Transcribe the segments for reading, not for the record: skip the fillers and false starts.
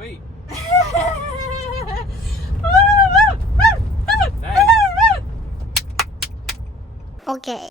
Sweet. Okay.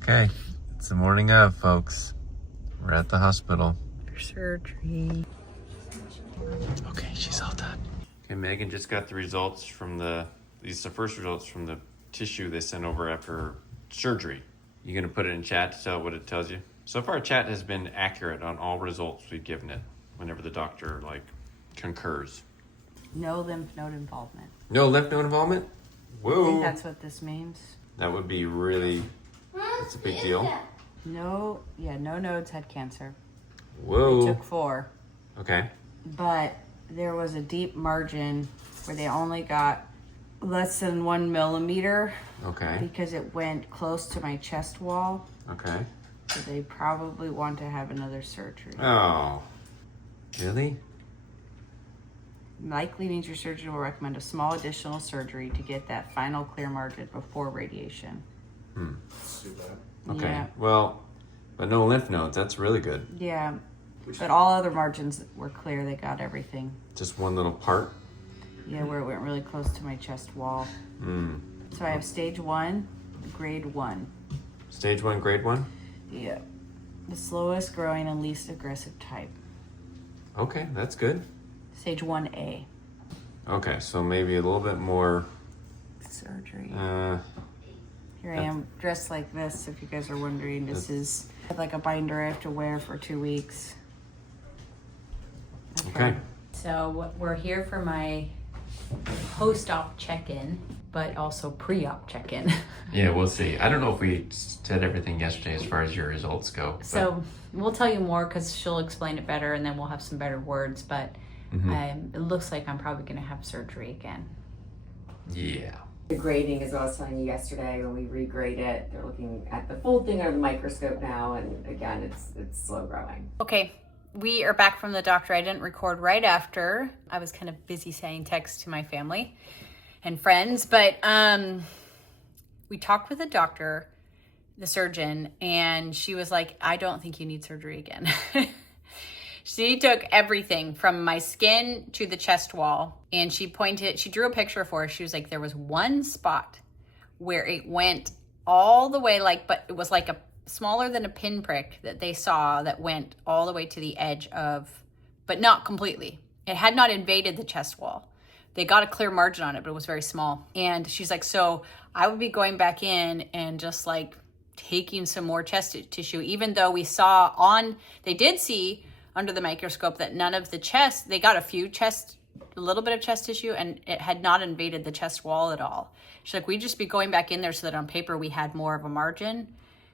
Okay, it's the morning of, folks. We're at the hospital. For surgery. Okay, she's all done. Okay, Megan just got the results from these are the first results from the tissue they sent over after surgery. You gonna put it in chat to tell what it tells you? So far, chat has been accurate on all results we've given it whenever the doctor, concurs. No lymph node involvement. No lymph node involvement? I Whoa. think that's what this means. That would be really, that's a big deal. No nodes had cancer. Whoa. It took 4. Okay. But there was a deep margin where they only got less than 1 millimeter Okay. because it went close to my chest wall. Okay. So they probably want to have another surgery. Oh. Really? Likely means your surgeon will recommend a small additional surgery to get that final clear margin before radiation. Okay. Yeah. Well, but no lymph nodes. That's really good. Yeah. But all other margins were clear. They got everything. Just one little part. Yeah, where it went really close to my chest wall. Mm. So I have stage 1, grade 1. Stage 1, grade 1? Yeah. The slowest growing and least aggressive type. Okay, that's good. Stage 1A. Okay, so maybe a little bit more. Surgery. Here I am dressed like this, if you guys are wondering. This is like a binder I have to wear for 2 weeks. Okay. So we're here for my post-op check-in, but also pre-op check-in. Yeah, we'll see. I don't know if we said everything yesterday as far as your results go. But... So we'll tell you more because she'll explain it better and then we'll have some better words, but it looks like I'm probably going to have surgery again. Yeah. The grading, as I was telling you yesterday, when we regrade it, they're looking at the full thing under the microscope now, and again, it's slow growing. Okay, we are back from the doctor. I didn't record right after. I was kind of busy saying text to my family and friends, but we talked with the doctor, the surgeon, and she was like, I don't think you need surgery again. She took everything from my skin to the chest wall and she drew a picture for us. She was like, there was one spot where it went all the way, but it was like a smaller than a pinprick that they saw that went all the way to the edge of, but not completely. It had not invaded the chest wall. They got a clear margin on it, but it was very small. And she's like, so I would be going back in and just taking some more chest tissue, even though they did see under the microscope that none of the chest, they got a little bit of chest tissue and it had not invaded the chest wall at all. She's like, we'd just be going back in there so that on paper we had more of a margin.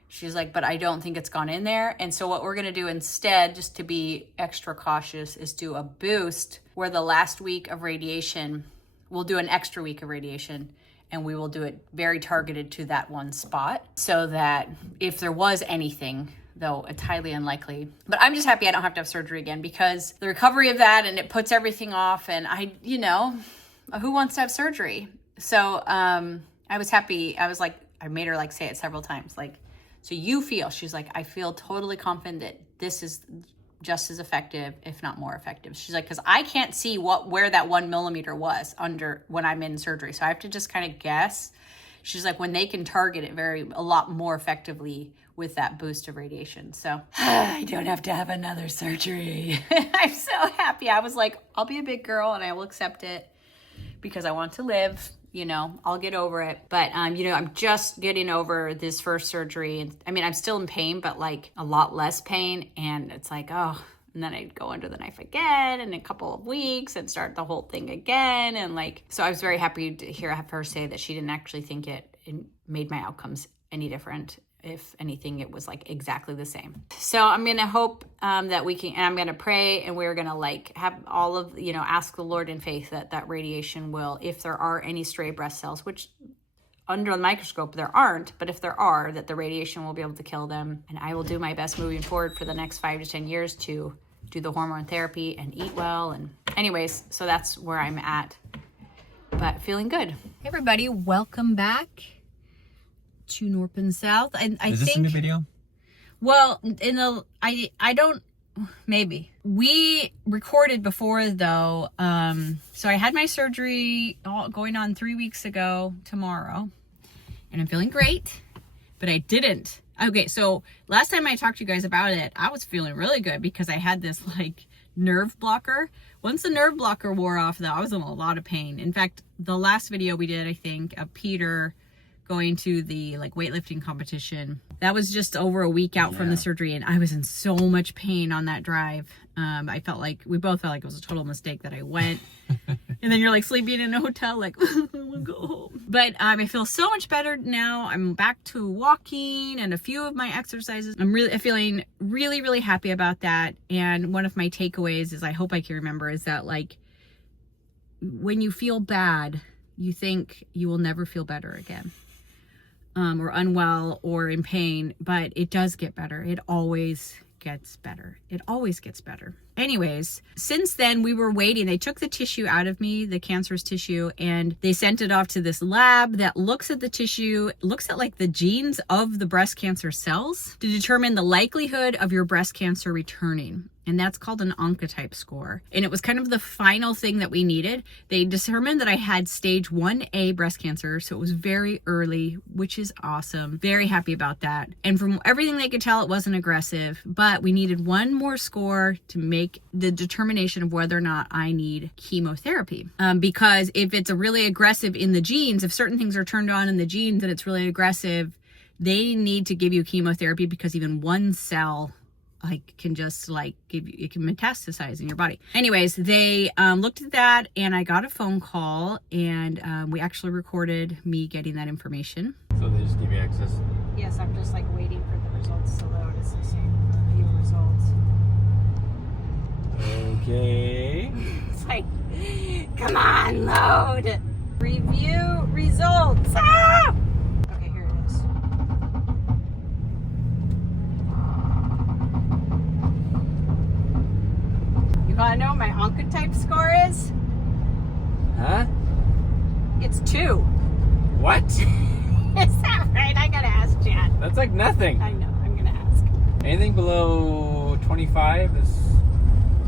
She's like, but I don't think it's gone in there. And so what we're going to do instead, just to be extra cautious, is do a boost where the last week of radiation, we'll do an extra week of radiation and we will do it very targeted to that one spot so that if there was anything, though it's highly unlikely. But I'm just happy I don't have to have surgery again because the recovery of that and it puts everything off and who wants to have surgery? So I was happy. I was like, I made her say it several times. So you feel, she's like, I feel totally confident that this is just as effective, if not more effective. She's like, because I can't see where that 1 millimeter was under when I'm in surgery. So I have to just kind of guess. She's like, when they can target it a lot more effectively with that boost of radiation. So I don't have to have another surgery. I'm so happy. I was like, I'll be a big girl and I will accept it because I want to live, I'll get over it. But, I'm just getting over this first surgery. I mean, I'm still in pain, but a lot less pain. And it's and then I'd go under the knife again in a couple of weeks and start the whole thing again. And so I was very happy to have her say that she didn't actually think it made my outcomes any different. if anything, it was like exactly the same. So I'm going to hope that we can, and I'm going to pray, and we're going to like have all of, ask the Lord in faith that radiation will, if there are any stray breast cells, which under the microscope there aren't, but if there are, that the radiation will be able to kill them. And I will do my best moving forward for the next 5 to 10 years to do the hormone therapy and eat well. And anyways, so that's where I'm at, but feeling good. Hey everybody, welcome back to Knorpp and South. Is this a new video? Well, I don't, maybe. We recorded before though. So I had my surgery going on 3 weeks ago tomorrow, and I'm feeling great, but I didn't. Okay, so last time I talked to you guys about it, I was feeling really good because I had this like nerve blocker. Once the nerve blocker wore off though, I was in a lot of pain. In fact, the last video we did, I think, of Peter going to the like weightlifting competition, that was just over a week out from the surgery, and I was in so much pain on that drive. I felt like, we both felt like it was a total mistake that I went. And then you're like sleeping in a hotel, like, I want to go home. But I feel so much better now. I'm back to walking and a few of my exercises. I'm feeling really, really happy about that. And one of my takeaways is, I hope I can remember, is that like, when you feel bad, you think you will never feel better again. Or unwell or in pain, but it does get better. It always gets better. It always gets better. Anyways, since then we were waiting. They took the tissue out of me, the cancerous tissue, and they sent it off to this lab that looks at the tissue, looks at like the genes of the breast cancer cells to determine the likelihood of your breast cancer returning. And that's called an oncotype score. And it was kind of the final thing that we needed. They determined that I had stage 1A breast cancer, so it was very early, which is awesome. Very happy about that. And from everything they could tell, it wasn't aggressive, but we needed one more score to make the determination of whether or not I need chemotherapy. Because if it's a really aggressive in the genes, if certain things are turned on in the genes and it's really aggressive, they need to give you chemotherapy, because even one cell can just give you, it can metastasize in your body. Anyways, they looked at that, and I got a phone call, and we actually recorded me getting that information. So they just give you access? Yes, I'm just waiting for the results to load. It's the same view results. Okay. It's come on, load. Review results. Ah! Okay, here it is. You wanna know what my oncotype score is? Huh? It's 2. What? Is that right? I gotta ask Chad. That's like nothing. I know, I'm gonna ask. Anything below 25 is...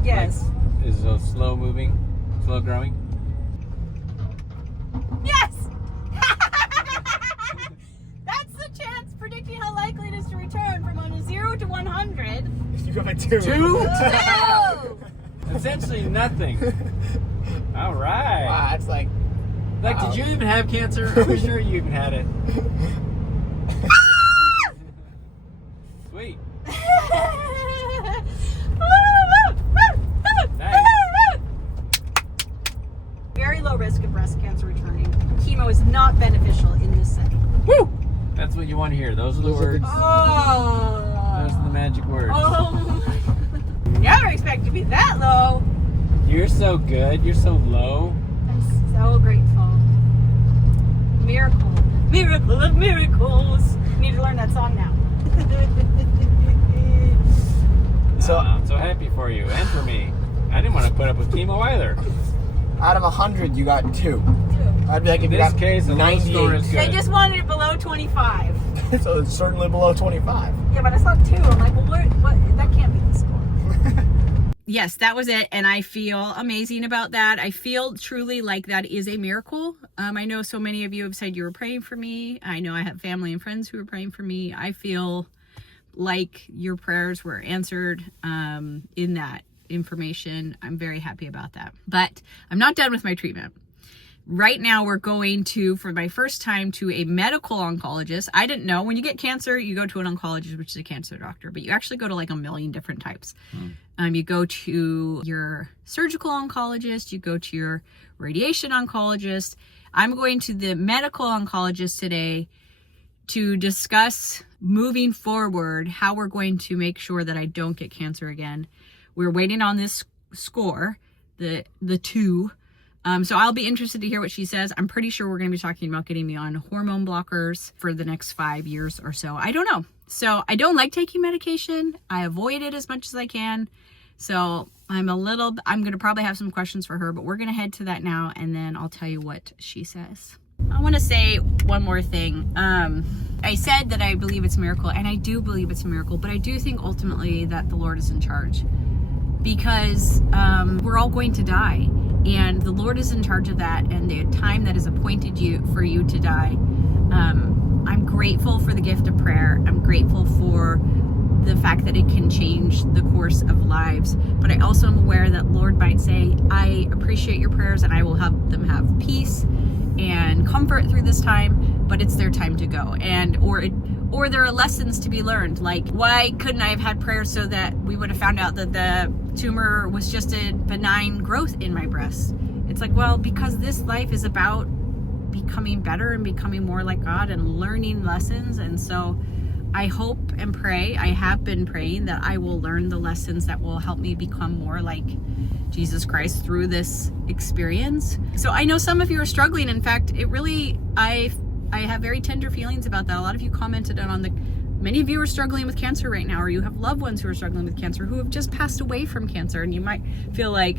Yes. Is slow moving, slow growing? Yes! That's the chance predicting how likely it is to return from on a 0 to 100. You got 2. 2? Oh! Essentially nothing. All right. Wow, that's like... Like, wow. did you even have cancer? I'm sure you even had it. Sweet. Nice. Very low risk of breast cancer returning. Chemo is not beneficial in this setting. Woo! That's what you want to hear. Those are the words. Oh! Those are the magic words. Oh! Never expect to be that low. You're so good. You're so low. I'm so grateful. Miracle. Miracle of miracles. Need to learn that song now. So I'm so happy for you and for me. I didn't want to put up with chemo either. out of 100, you got 2. I'd be like, if In you this got case, the low score is They good. just wanted it below 25. so it's certainly below 25. Yeah, but I saw 2. I'm like, well, what? That can't be the score. Yes, that was it. And I feel amazing about that. I feel truly like that is a miracle. I know so many of you have said you were praying for me. I know I have family and friends who are praying for me. I feel like your prayers were answered in that information. I'm very happy about that. But I'm not done with my treatment. Right now we're going to, for my first time, to a medical oncologist. I didn't know. When you get cancer, you go to an oncologist, which is a cancer doctor, but you actually go to like a million different types. You go to your surgical oncologist, you go to your radiation oncologist. I'm going to the medical oncologist today to discuss moving forward how we're going to make sure that I don't get cancer again. We're waiting on this score, the 2. So I'll be interested to hear what she says. I'm pretty sure we're going to be talking about getting me on hormone blockers for the next 5 years or so. I don't know. So I don't like taking medication. I avoid it as much as I can. So I'm going to probably have some questions for her, but we're going to head to that now, and then I'll tell you what she says. I want to say one more thing. I said that I believe it's a miracle, and I do believe it's a miracle, but I do think ultimately that the Lord is in charge, because we're all going to die, and the Lord is in charge of that, and the time that is appointed for you to die. I'm grateful for the gift of prayer. I'm grateful for the fact that it can change the course of lives, but I also am aware that Lord might say, I appreciate your prayers and I will help them have peace and comfort through this time, but it's their time to go. And or there are lessons to be learned, like, why couldn't I have had prayers so that we would have found out that the tumor was just a benign growth in my breast? It's like, well, because this life is about becoming better and becoming more like God and learning lessons. And so I hope and pray, I have been praying that I will learn the lessons that will help me become more like Jesus Christ through this experience. So I know some of you are struggling. In fact, I have very tender feelings about that. A lot of you commented on many of you are struggling with cancer right now, or you have loved ones who are struggling with cancer who have just passed away from cancer. And you might feel like,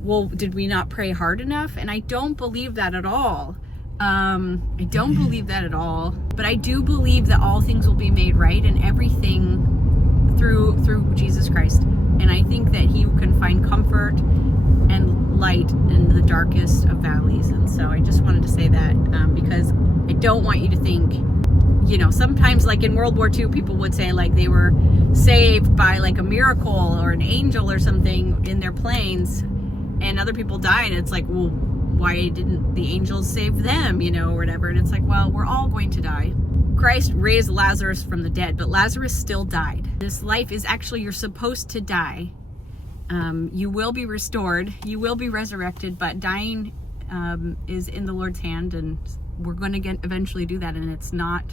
well, did we not pray hard enough? And I don't believe that at all. I don't believe that at all, but I do believe that all things will be made right, and everything through Jesus Christ. And I think that he can find comfort and light in the darkest of valleys. And so I just wanted to say that, because I don't want you to think, sometimes like in World War II, people would say like they were saved by like a miracle or an angel or something in their planes, and other people died. It's like, well, why didn't the angels save them, or whatever? And it's like, well, we're all going to die. Christ raised Lazarus from the dead, but Lazarus still died. This life is actually, you're supposed to die. You will be restored. You will be resurrected, but dying is in the Lord's hand, and we're going to eventually do that. And it's not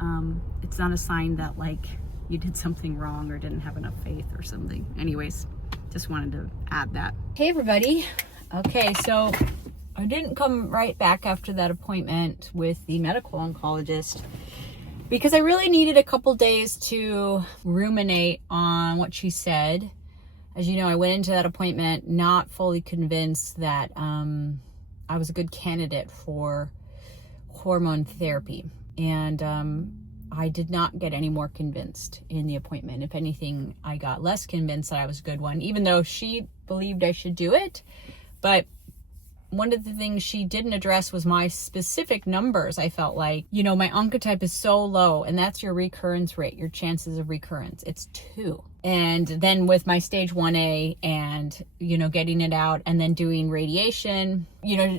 a sign that like you did something wrong or didn't have enough faith or something. Anyways, just wanted to add that. Hey everybody. Okay, so I didn't come right back after that appointment with the medical oncologist because I really needed a couple days to ruminate on what she said. As you know, I went into that appointment not fully convinced that I was a good candidate for hormone therapy. And I did not get any more convinced in the appointment. If anything, I got less convinced that I was a good one, even though she believed I should do it. But one of the things she didn't address was my specific numbers. I felt like, my oncotype is so low, and that's your recurrence rate, your chances of recurrence. It's 2. And then with my stage 1A and, getting it out and then doing radiation,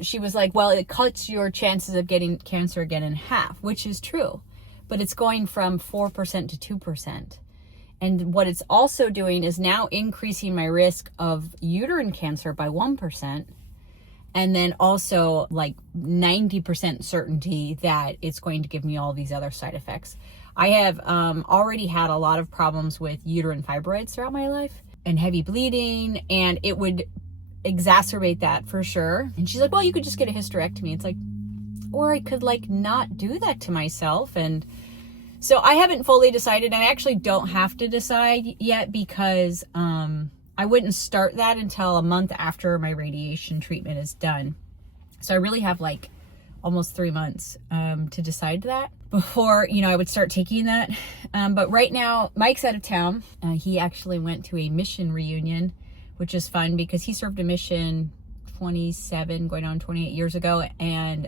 she was like, well, it cuts your chances of getting cancer again in half, which is true. But it's going from 4% to 2%. And what it's also doing is now increasing my risk of uterine cancer by 1%. And then also like 90% certainty that it's going to give me all these other side effects. I have already had a lot of problems with uterine fibroids throughout my life and heavy bleeding, and it would exacerbate that for sure. And she's like, well, you could just get a hysterectomy. It's like, or I could like not do that to myself. And so I haven't fully decided, and I actually don't have to decide yet because I wouldn't start that until a month after my radiation treatment is done. So I really have like almost 3 months to decide that before, I would start taking that. But right now, Mike's out of town. He actually went to a mission reunion, which is fun because he served a mission 27 going on 28 years ago, and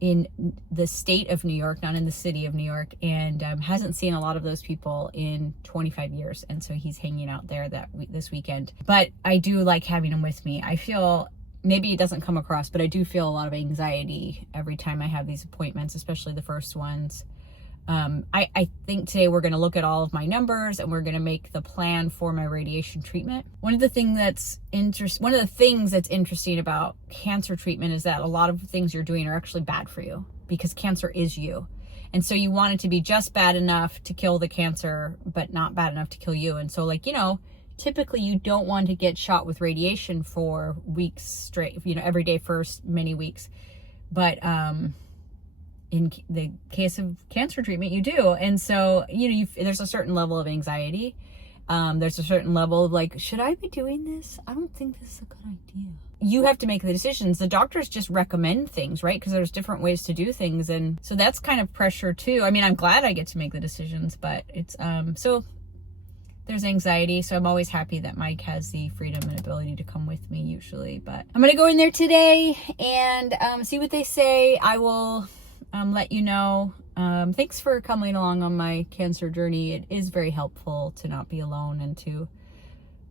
in the state of New York, not in the city of New York, and hasn't seen a lot of those people in 25 years, and so he's hanging out there this weekend. But I do like having him with me. I feel, maybe it doesn't come across, but I do feel a lot of anxiety every time I have these appointments, especially the first ones, I think today we're going to look at all of my numbers and we're going to make the plan for my radiation treatment. One of the things that's interesting about cancer treatment is that a lot of things you're doing are actually bad for you, because cancer is you. And so you want it to be just bad enough to kill the cancer, but not bad enough to kill you. And so, like, typically you don't want to get shot with radiation for weeks straight, every day for many weeks. But in the case of cancer treatment, you do. And so, there's a certain level of anxiety. There's a certain level of like, should I be doing this? I don't think this is a good idea. You have to make the decisions. The doctors just recommend things, right? Because there's different ways to do things. And so that's kind of pressure too. I mean, I'm glad I get to make the decisions, but it's, so there's anxiety. So I'm always happy that Mike has the freedom and ability to come with me usually. But I'm going to go in there today and see what they say. I will let you know. Thanks for coming along on my cancer journey. It is very helpful to not be alone and to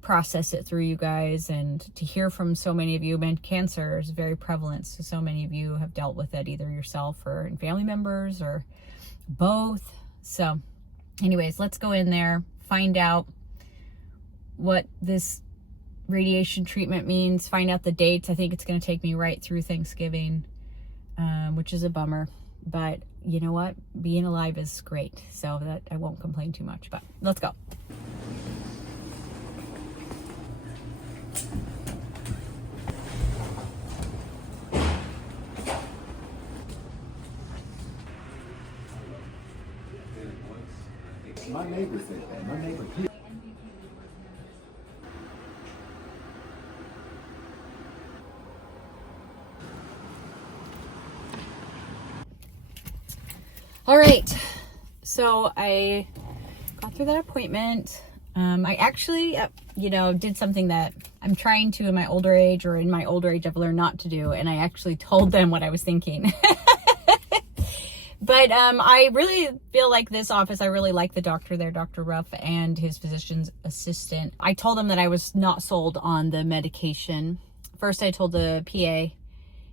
process it through you guys, and to hear from so many of you. Cancer is very prevalent, so many of you have dealt with it, either yourself or in family members or both. So anyways, let's go in there, find out what this radiation treatment means, find out the dates. I think it's going to take me right through Thanksgiving, which is a bummer, but you know what, being alive is great, so that I won't complain too much. But let's go. My neighbor said that. My neighbor. All right, so I got through that appointment. I actually, did something that I'm trying to in my older age I've learned not to do, and I actually told them what I was thinking. But I really feel like this office, I really like the doctor there, Dr. Ruff, and his physician's assistant. I told them that I was not sold on the medication. First, I told the PA,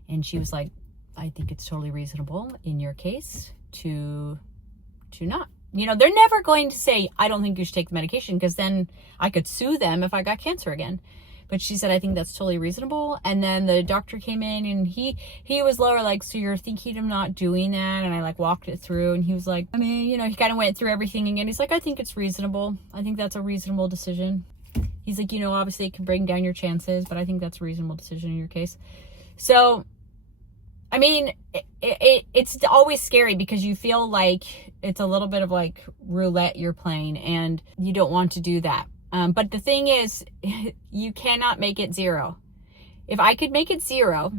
and she was like, I think it's totally reasonable in your case to not. They're never going to say, I don't think you should take the medication, because then I could sue them if I got cancer again. But she said, I think that's totally reasonable. And then the doctor came in, and he was lower, like, so you're thinking of not doing that? And I like walked it through, and he was like, I mean, he kind of went through everything again. He's like, I think it's reasonable. I think that's a reasonable decision. He's like, obviously it can bring down your chances, but I think that's a reasonable decision in your case. So, I mean, it's always scary, because you feel like it's a little bit of like roulette you're playing, and you don't want to do that. But the thing is, you cannot make it zero. If I could make it zero,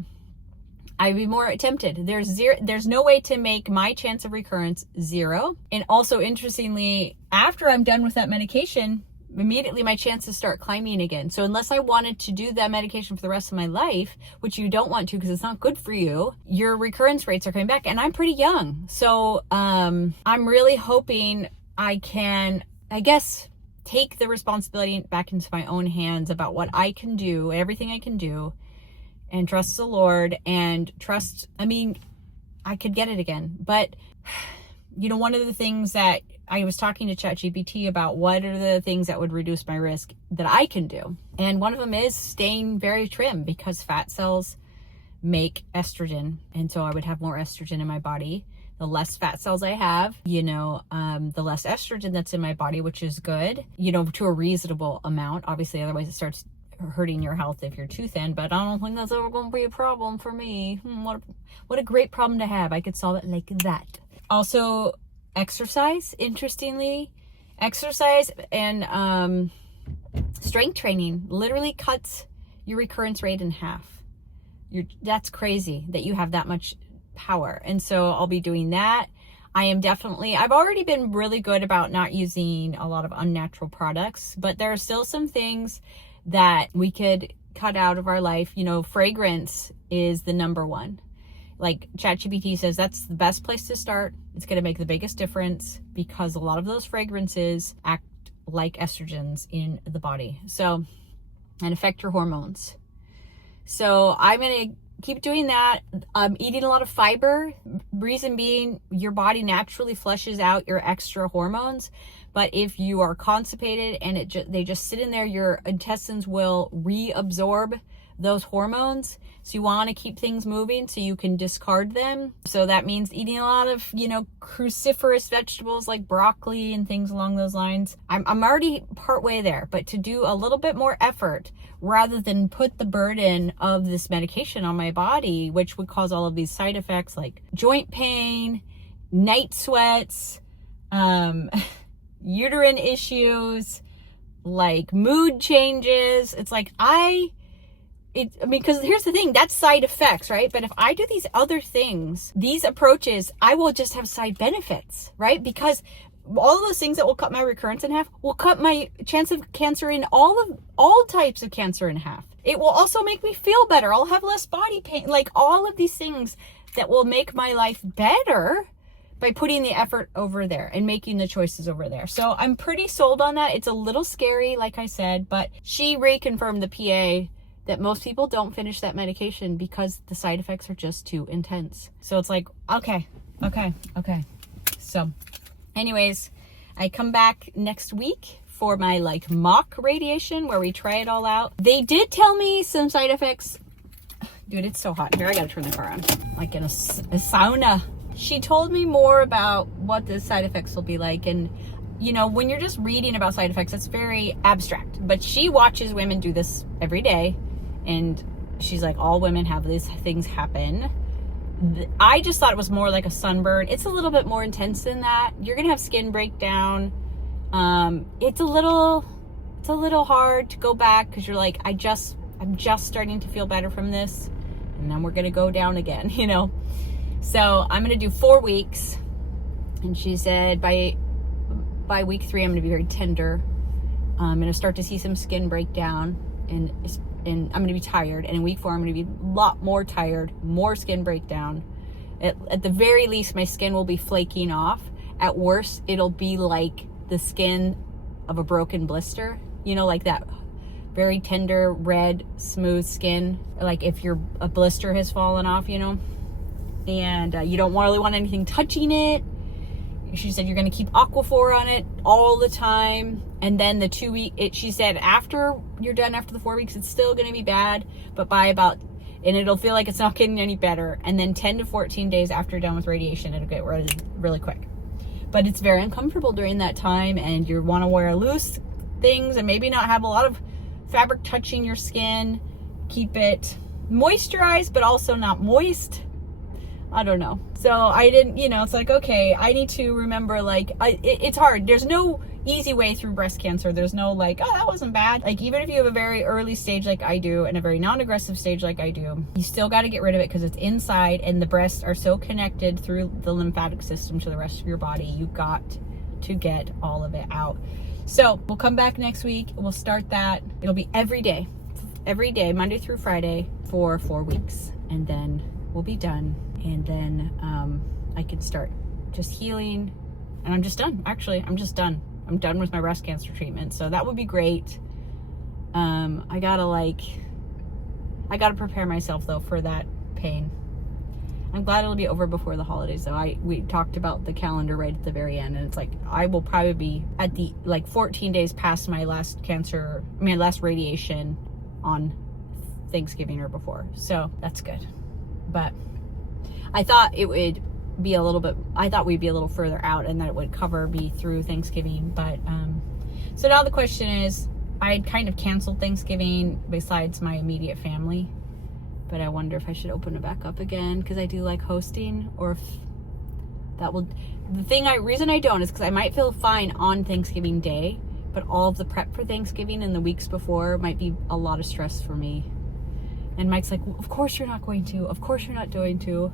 I'd be more tempted. There's no way to make my chance of recurrence zero. And also, interestingly, after I'm done with that medication, immediately my chances start climbing again. So unless I wanted to do that medication for the rest of my life, which you don't want to because it's not good for you, your recurrence rates are coming back. And I'm pretty young. So I'm really hoping I can, take the responsibility back into my own hands about what I can do, everything I can do, and trust the Lord and trust, I could get it again. But, one of the things that I was talking to ChatGPT about, what are the things that would reduce my risk that I can do? And one of them is staying very trim, because fat cells make estrogen. And so I would have more estrogen in my body. The less fat cells I have, the less estrogen that's in my body, which is good, to a reasonable amount. Obviously, otherwise it starts hurting your health if you're too thin, but I don't think that's ever going to be a problem for me. What a great problem to have. I could solve it like that. Also, exercise, interestingly. Exercise and strength training literally cuts your recurrence rate in half. That's crazy that you have that much power. And so I'll be doing that. I've already been really good about not using a lot of unnatural products, but there are still some things that we could cut out of our life. Fragrance is the number one. Like ChatGPT says, that's the best place to start. It's going to make the biggest difference, because a lot of those fragrances act like estrogens in the body. So, and affect your hormones. So I'm going to keep doing that. Eating a lot of fiber. Reason being, your body naturally flushes out your extra hormones. But if you are constipated and they just sit in there, your intestines will reabsorb those hormones. So you want to keep things moving so you can discard them. So that means eating a lot of, cruciferous vegetables like broccoli and things along those lines. I'm already partway there, but to do a little bit more effort rather than put the burden of this medication on my body, which would cause all of these side effects like joint pain, night sweats, uterine issues, like mood changes. It's like because here's the thing, that's side effects, right? But if I do these other things, these approaches, I will just have side benefits, right? Because all of those things that will cut my recurrence in half will cut my chance of cancer in all types of cancer in half. It will also make me feel better. I'll have less body pain, like all of these things that will make my life better by putting the effort over there and making the choices over there. So I'm pretty sold on that. It's a little scary, like I said, but she reconfirmed the PA that most people don't finish that medication because the side effects are just too intense. So it's like, okay. So anyways, I come back next week for my mock radiation where we try it all out. They did tell me some side effects. Dude, it's so hot here. I gotta turn the car on. Like in a sauna. She told me more about what the side effects will be like. And, when you're just reading about side effects, it's very abstract. But she watches women do this every day. And she's like, all women have these things happen. I just thought it was more like a sunburn. It's a little bit more intense than that. You're going to have skin breakdown. It's a little hard to go back because you're like, I'm just starting to feel better from this. And then we're going to go down again, So I'm going to do 4 weeks. And she said by week 3, I'm going to be very tender. I'm going to start to see some skin breakdown and I'm going to be tired. And in week 4, I'm going to be a lot more tired, more skin breakdown. At the very least, my skin will be flaking off. At worst, it'll be like the skin of a broken blister, like that very tender, red, smooth skin. Like if a blister has fallen off, and you don't really want anything touching it. She said you're going to keep Aquaphor on it all the time. And then the 2 week, she said after you're done, after the 4 weeks, it's still going to be bad, but and it'll feel like it's not getting any better. And then 10 to 14 days after you're done with radiation, it'll get rid really quick. But it's very uncomfortable during that time, and you want to wear loose things and maybe not have a lot of fabric touching your skin. Keep it moisturized, but also not moist. I don't know. So I didn't, it's like, okay, I need to remember, it's hard. There's no easy way through breast cancer. There's no that wasn't bad. Even if you have a very early stage like I do and a very non-aggressive stage like I do, you still got to get rid of it because it's inside and the breasts are so connected through the lymphatic system to the rest of your body. You got to get all of it out. So we'll come back next week. We'll start that. It'll be every day, Monday through Friday for 4 weeks. And then we'll be done. And then I can start just healing. And I'm just done. Actually, I'm just done. I'm done with my breast cancer treatment. So that would be great. I gotta prepare myself though for that pain. I'm glad it'll be over before the holidays though. We talked about the calendar right at the very end, and it's like I will probably be at the 14 days past my last radiation on Thanksgiving or before. So that's good. But I thought we'd be a little further out and that it would cover me through Thanksgiving. But so now the question is, I had kind of canceled Thanksgiving besides my immediate family, but I wonder if I should open it back up again because I do like hosting, or if that will. Reason I don't is because I might feel fine on Thanksgiving Day, but all of the prep for Thanksgiving and the weeks before might be a lot of stress for me. And Mike's like, well, of course you're not going to. Of course you're not going to.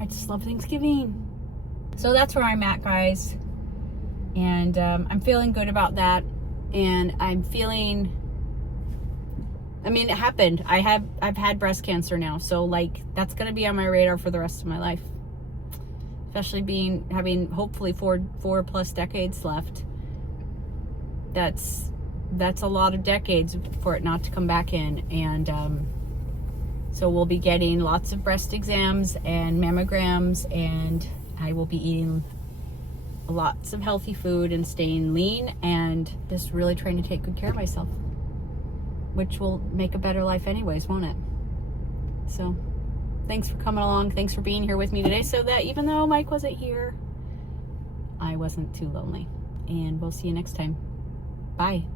I just love Thanksgiving. So that's where I'm at, guys. And I'm feeling good about that. And I'm feeling, it happened. I've had breast cancer now. So that's going to be on my radar for the rest of my life. Especially having hopefully four plus decades left. That's a lot of decades for it not to come back in. And So we'll be getting lots of breast exams and mammograms, and I will be eating lots of healthy food and staying lean and just really trying to take good care of myself, which will make a better life anyways, won't it? So thanks for coming along. Thanks for being here with me today, so that even though Mike wasn't here, I wasn't too lonely. And we'll see you next time. Bye.